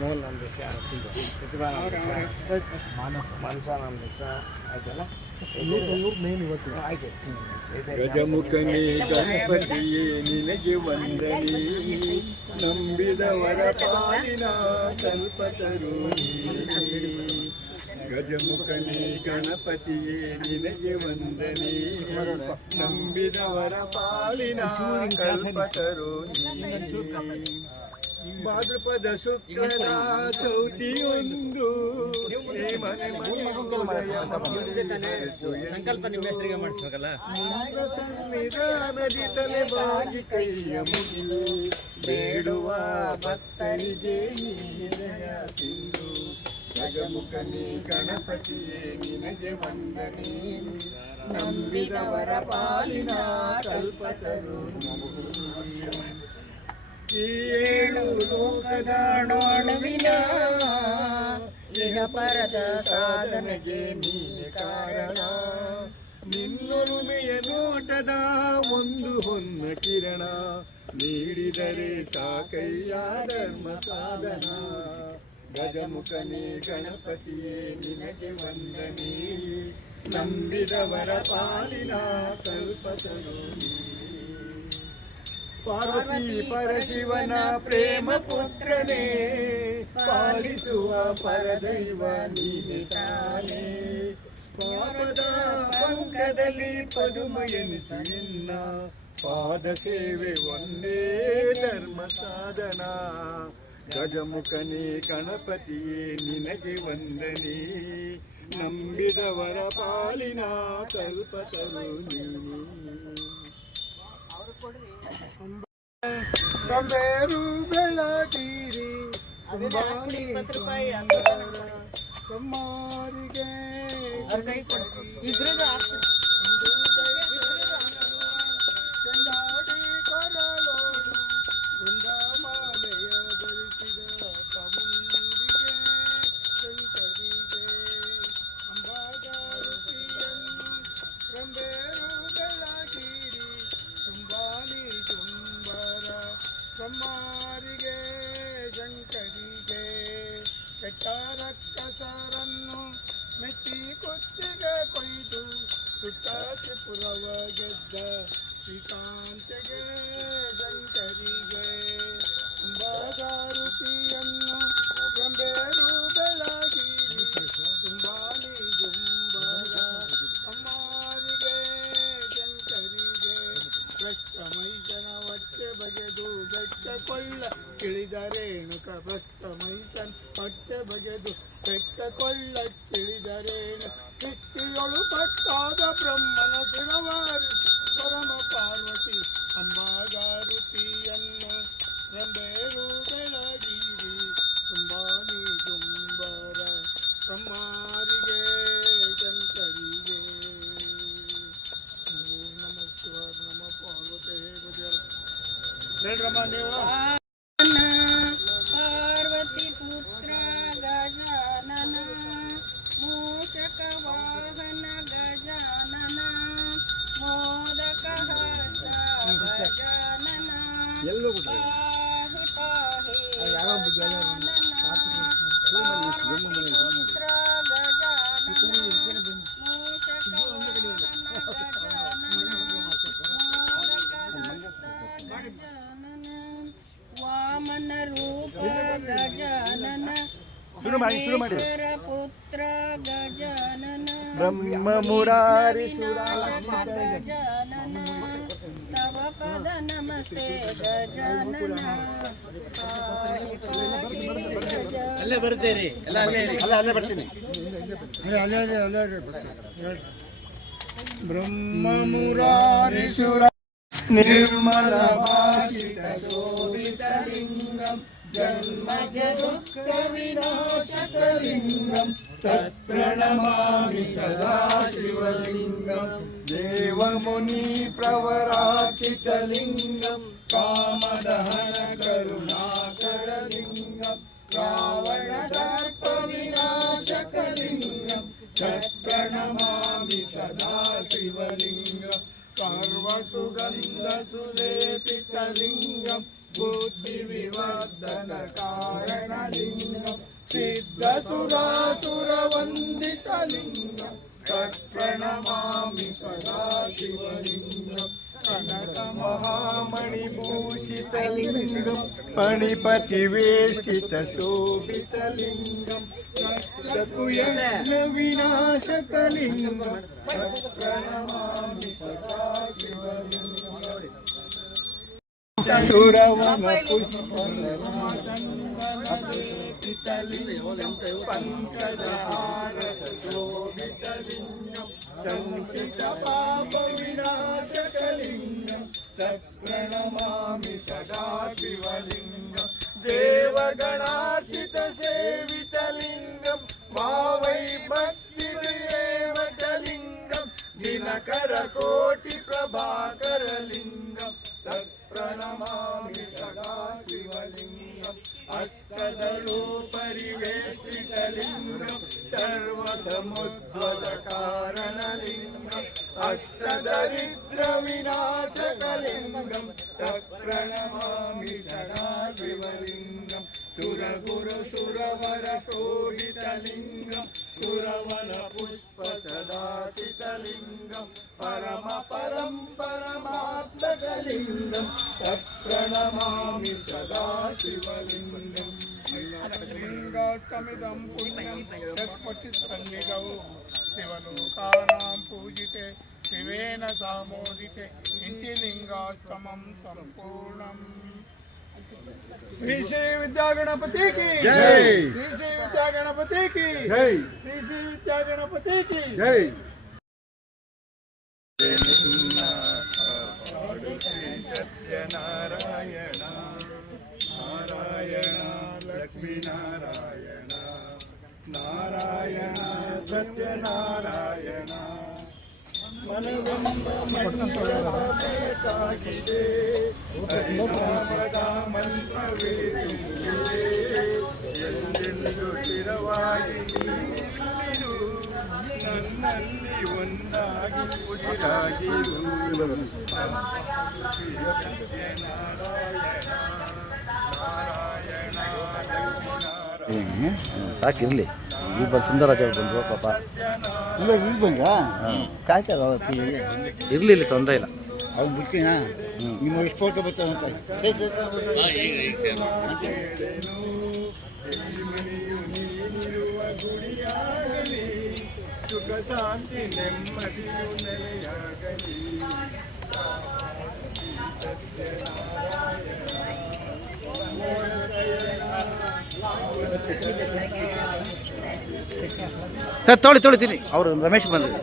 ಮೋಹನ್ ನಮ್ಮ ದೇಶ ಪ್ರತಿಭಾ ನಮ್ಮ ದೇಶ ಮಾನಸ ನಮ್ಮ ದೇಶ ಆಯ್ತಲ್ಲ ಮೇನ್ ಇವತ್ತು ಆಯ್ತು. ಗಜಮುಖನೇ ಗಣಪತಿಯೇ ನಿನಗೆ ವಂದನೆ, ನಂಬಿದವರ ಪಾಲಿನ ಕಲ್ಪತರು. ಗಜಮುಖನೇ ಗಣಪತಿಯೇ ನಿನಗೆ ವಂದನೆ, ನಂಬಿದವರ ಪಾಲಿನ ಕಲ್ಪತರು. ಭಾದ್ರಪದ ಶುಕ್ಲದ ಚೌತಿಯೊಂದು ಸಂಕಲ್ಪ ನಿಮ್ಮ ಹೆಸರಿಗೆ ಮಾಡಿಸ್ಬೇಕಲ್ಲ. ಸಂವಿಧಾನದಿ ತಲೆ ಬಾಗಿ ಕೈಯ ಮುಗಿಲು ಬೇಡುವ ಭಕ್ತರಿಗೆ ನೀನೆಯ ಸಿಂಧು. ಗಜಮುಖನೇ ಗಣಪತಿಯೇ ನಿನಗೆ ವಂದನೆ, ನಂಬಿದವರ ಪಾಲಿನ ಕಲ್ಪತರು. ಈ ಏಳು ಲೋಕದ ಅಣುವಿನ ಇಹ ಪರದ ಸಾಧನೆಗೆ ನೀನೆ ಕಾರಣ. ನಿನ್ನೊಲುಮೆಯ ನೋಟದ ಒಂದು ಹೊನ್ನ ಕಿರಣ, ನೀಡಿದರೆ ಸಾಕಯ್ಯ ಧರ್ಮ ಸಾಧನ. ಗಜಮುಖನೇ ಗಣಪತಿಯೇ ನಿನಗೆ ವಂದನೆ, ನಂಬಿದವರ ಪಾಲಿನ ಕಲ್ಪತರು. ಪಾರ್ವತಿ ಪರಶಿವನ ಪ್ರೇಮ ಪುತ್ರನೇ, ಪಾಲಿಸುವ ಪರದೈವ ನೀನೆ ತಾನೇ. ಪಾಪದ ಪಂಕದಲ್ಲಿ ಪದುಮ ಎನಿಸು ನಿನ್ನ, ಪಾದ ಸೇವೆ ಒಂದೇ ಧರ್ಮ ಸಾಧನ. ಗಜಮುಖನೇ ಗಣಪತಿಯೇ ನಿನಗೆ ವಂದನೆ, ನಂಬಿದವರ ಪಾಲಿನ ಕಲ್ಪತರು ನೀನು. ರಂಬೇರು ಬೆಳಗಿರಿ ಕಮ್ಮಾರಿಗೆ ಚಂದಾಡಿ ಕೊರಳೋಡು ವೃಂದಾಮಾಲೆಯ ಧರಿಸಿದ ಕಮುಂದಿಗೆ ಶಂಕರಿಗೆ ಅಂಬಾದಾರುತಿಯನ್ನು ರಂಬೇರು ಬೆಳಗಿರಿ ತುಂಬಾಲಿ ತುಂಬರ ಕಮ್ಮಾರಿಗೆ ಶಂಕರಿಗೆ. ಕೆಟ್ಟ ರಕ್ಕಸರನ್ನು ಮೆಚ್ಚಿ ಕುತ್ತಿಗೆ ಕೊಯ್ದು ಸುತ್ತ ತ್ರಿಪುರವ ಗೆದ್ದ ಶ್ರೀಕಾಂತೆಗೆ ಶಂಕರಿಗೆ. ಅಂಬಾದಾರುತಿಯನ್ನು ರಂಬೇರು ಬೆಳಗಿರಿ ತುಂಬಾಲಿ ಜುಂಬರ ಅಮ್ಮಾರಿಗೆ ಶಂಕರಿಗೆ. ಭ್ರಷ್ಟ ಮೈಸನ ಹೊಟ್ಟೆ ಬಗೆದು ಬೆಟ್ಟ ಕೊಳ್ಳ ಇಳಿದ ರೇಣುಕ. ಭ್ರಷ್ಟ ಮೈಸನ್ ಹೊಟ್ಟೆ ಬಗೆದು ಬೆಟ್ಟ ಕೊಳ್ಳ ತಿಳಿದ ರೇಣು. ಸಿಕ್ಕಿಯೊಳು ಪಟ್ಟಾದ ಬ್ರಹ್ಮನ ಶಿರವಾರಿ ಪರಮ ಪಾರ್ವತಿ ಅಂಬಾದಾರುತಿಯನ್ನು ರಂಬೇರು ಬೆಳಗಿರಿ ತುಂಬಾನಿ ಜುಂಬರ ಕಮ್ಮಾರಿಗೆ ಶಂಕರಿಗೆ. ನಮ ಶಿವ ನಮ ಪಾರ್ವತಿ ಹೇಳ್ರಮ್ಮ ನೀವು. ಪಾರ್ವತಿ ಪುತ್ರ ಗಜಾನನ, ಮೂಷಕ ವಾಹನ ಗಜಾನನ, ಮೋದಕ ಹಸ್ತ ಗಜಾನನ, ಪಾಹಿ ಪಾಹಿ ಗಜಾನನ. ಪಾರ್ವತಿ ಪುತ್ರ ಗಜಾನನ, ಮೂಷಕ ವಾಹನ ಗಜಾನನ, ವಾಮನ ರೂಪ ಗಜಾನನ, ಮಹೇಶ್ವರ ಪುತ್ರ ಗಜಾನನ, ಬ್ರಹ್ಮ ಮುರಾರಿ ಗಜಾನನ, ತವ ಪದ ನಮಸ್ತೆ ಗಜಾನನ. ಅಲ್ಲೇ ಬರ್ತೀರಿ ಎಲ್ಲ ಅಲ್ಲೇ ಅಲ್ಲೇ ಬರ್ತೀನಿ. ಬ್ರಹ್ಮ ಮುರಾರಿ ಸುರ ನಿರ್ಮಲ ಭಾಷಿತ ಶೋಭಿತ ಲಿಂಗಂ, ಜನ್ಮಜ ದುಃಖ ವಿನಾಶಕಲಿಂಗಂ, ತತ್ಪ್ರಣಮಾಮಿ ಸದಾ ಶಿವಲಿಂಗಂ. ದೇವಮುನಿ ಪ್ರವರಾರ್ಚಿತಲಿಂಗಂ, ಕಾಮದಹನ ಕರುಣಾಕರಲಿಂಗಂ, ರಾವಣದರ್ಪ ವಿನಾಶಕಲಿಂಗಂ, ತತ್ಪ್ರಣಮಾಮಿ ಸದಾ ಶಿವಲಿಂಗಂ. ಸರ್ವಸುಗಂಧ ಸುಲೇಪಿತಲಿಂಗಂ, बुद्धिविवर्धन कारणलिङ्गं सिद्धसुरासुरवन्दितलिङ्गं तत्प्रणमामि सदा शिवलिङ्गं कनकमहामणिभूषितलिङ्गं मणिपतिवेष्टितशोभितलिङ्गं शकुयज्ञविनाशकलिङ्गं तत्प्रणमामि सदा शिवलिङ्गं शुरवनपुष्पललिङ्गं पङ्कजहारशोभितलिङ्गं सञ्चितपापविनाशकलिङ्गं तत्प्रणमामि सदा शिवलिङ्गं देवगणार्चितसेवितलिङ्गं मा वै भक्तिरेव च लिङ्गं दिनकरकोटिप्रभाकरलिङ्गं तत्प्रणमामि सदा शिवलिङ्गम् अष्टदलोपरिवेष्टितलिङ्गं सर्वसमुद्भवकारणलिङ्गम् अष्टदरिद्रविनाशकलिङ्गं तत्प्रणमामि सदा शिवलिङ्गं सुरगुरुसुरवरशोभितलिङ्गं सुरवनपुष्पसदाचितलिङ्गं परमपरं परमात्मकलिङ्गं तत्प्रणमामि सदा शिवलिङ्गम् लिङ्गाष्टमिदं पुण्यं षट्पटिसन्निधौ शिवलोकानां पूजिते शिवेन सामोदिते इति लिङ्गाष्टमं सम्पूर्णम्। श्री श्री विद्यागणपति की जय। श्री श्री विद्यागणपति की जय। श्री श्री विद्यागणपति की जय। सत्यनारायण नारायण लक्ष्मी नारायण नारायण सत्यनारायण मनोबंधमंत्रकागिरे ಮಂತ್ರವೇದಿರು ಚಿರವಾಗಿ ನನ್ನಲ್ಲಿ ಒಂದಾಗಿ ಉಸಿರಾಗಿರು ಸಾಕಿರಲಿ ಈ ಬಂದು ಸುಂದರರಾಜ ಅವ್ರು ಬಂದರು ಪಾಪ ಇಲ್ಲ ಇಲ್ಲಿ ಬಂದ ಕಾಯ್ತಾರೆ ಇರಲಿ ಇಲ್ಲಿ ತೊಂದರೆ ಇಲ್ಲ ಅವ್ನು ಬಿಡ್ತೀನ ನಿಮ್ಮ ಎಷ್ಟು ಫೋಟೋ ಬರ್ತಾವಂತ ಸುಖ ಶಾಂತಿ ನೆಮ್ಮದಿಯು ನೆಲೆಯಾಗಲಿ ಸರ್ ತೊಳಿತೀನಿ ಅವರು ರಮೇಶ್ ಬಂದರು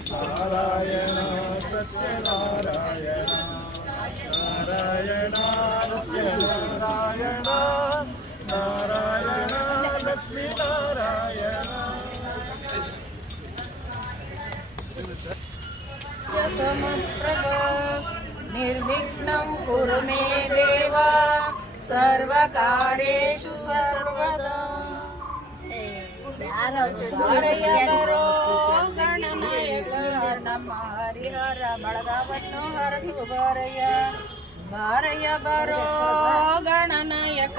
ನಾರಾಯಣ ಸತ್ಯನಾರಾಯಣ ನಾರಾಯಣ ಸತ್ಯನಾರಾಯಣ ನಾರಾಯಣ ಲಕ್ಷ್ಮೀ ನಾರಾಯಣ ನಿರ್ವಿಘ್ನಂ ಕುರು ಮೇ ದೇವ ಸರ್ವಕಾರ್ಯೇಷು ಸರ್ವದಾ ಬಾರಯ್ಯರೋ ಗಣನಾಯಕ ನಮ್ಮ ಹರಿಹರ ಬಳಗವನ್ನು ಹರಸು ಬಾರಯ್ಯ ಬಾರಯ್ಯ ಬರೋ ಗಣನಾಯಕ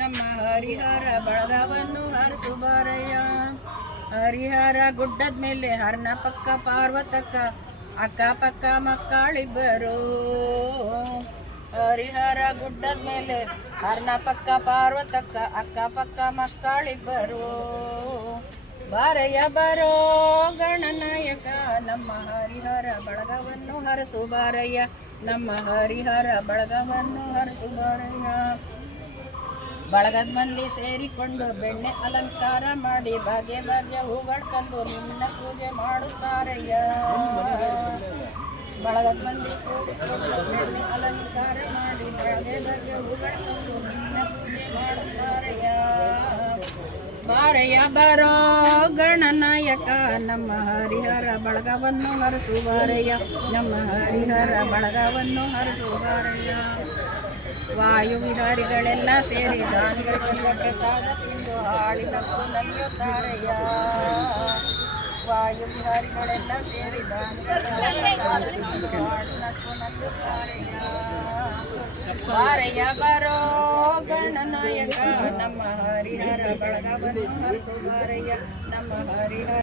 ನಮ್ಮ ಹರಿಹರ ಬಳಗವನ್ನು ಹರಸು ಬಾರಯ್ಯ ಹರಿಹರ ಗುಡ್ಡದ ಮೇಲೆ ಹರ್ನ ಪಕ್ಕ ಪಾರ್ವತಕ್ಕ ಅಕ್ಕಪಕ್ಕ ಮಕ್ಕಳಿಬ್ಬರು ಹರಿಹರ ಗುಡ್ಡದ ಮೇಲೆ ಹರ್ನ ಪಕ್ಕ ಪಾರ್ವತಕ್ಕ ಅಕ್ಕಪಕ್ಕ ಮಕ್ಕಳಿಬ್ಬರು ಬಾರಯ್ಯ ಬರೋ ಗಣನಾಯಕ ನಮ್ಮ ಹರಿಹರ ಬಳಗವನ್ನು ಹರಸು ಬಾರಯ್ಯ ನಮ್ಮ ಹರಿಹರ ಬಳಗವನ್ನು ಹರಸು ಬಾರಯ್ಯ ಬಳಗದ ಮಂದಿ ಸೇರಿಕೊಂಡು ಬೆಣ್ಣೆ ಅಲಂಕಾರ ಮಾಡಿ ಭಾಗ್ಯ ಭಾಗ್ಯ ಹೂಗಳು ತಂದು ನಿನ್ನ ಪೂಜೆ ಮಾಡುತ್ತಾರಯ್ಯ ಬಳಗದ ಮಂದಿ ಕೂಡಿಕೊಂಡು ಬೆಣ್ಣೆ ಅಲಂಕಾರ ಮಾಡಿ ಭಾಗ್ಯ ಭಾಗ್ಯ ಹೂಗಳು ತಂದು ನಿನ್ನ ಪೂಜೆ ಮಾಡುತ್ತಾರಯ್ಯ ಬಾರಯ್ಯ ಬರೋ ಗಣನಾಯಕ ನಮ್ಮ ಹರಿಹರ ಬಳಗವನ್ನು ಹರಸು ಬಾರಯ್ಯ ನಮ್ಮ ಹರಿಹರ ಬಳಗವನ್ನು ಹರಸು ಬಾರಯ್ಯ ವಾಯು ವಿಹಾರಿಗಳೆಲ್ಲ ಸೇರಿ ದಾನಿಗಳಿಗೆಲ್ಲ ಪ್ರಸಾದ ತಿಂದು ಹಾಡಿದಕ್ಕೂ ನಲಿಯುತ್ತಾರಯ್ಯ ವಾಯು ವಿಹಾರಿಗಳೆಲ್ಲ ಸೇರಿದ ಬಾರಯ್ಯ ಬರೋ ಗಣನಾಯಕ ನಮ್ಮ ಹರಿಹರ ಬಳಗ ಬಂದು ಹರಿಸು ಬಾರಯ್ಯ ನಮ್ಮ ಹರಿಹರ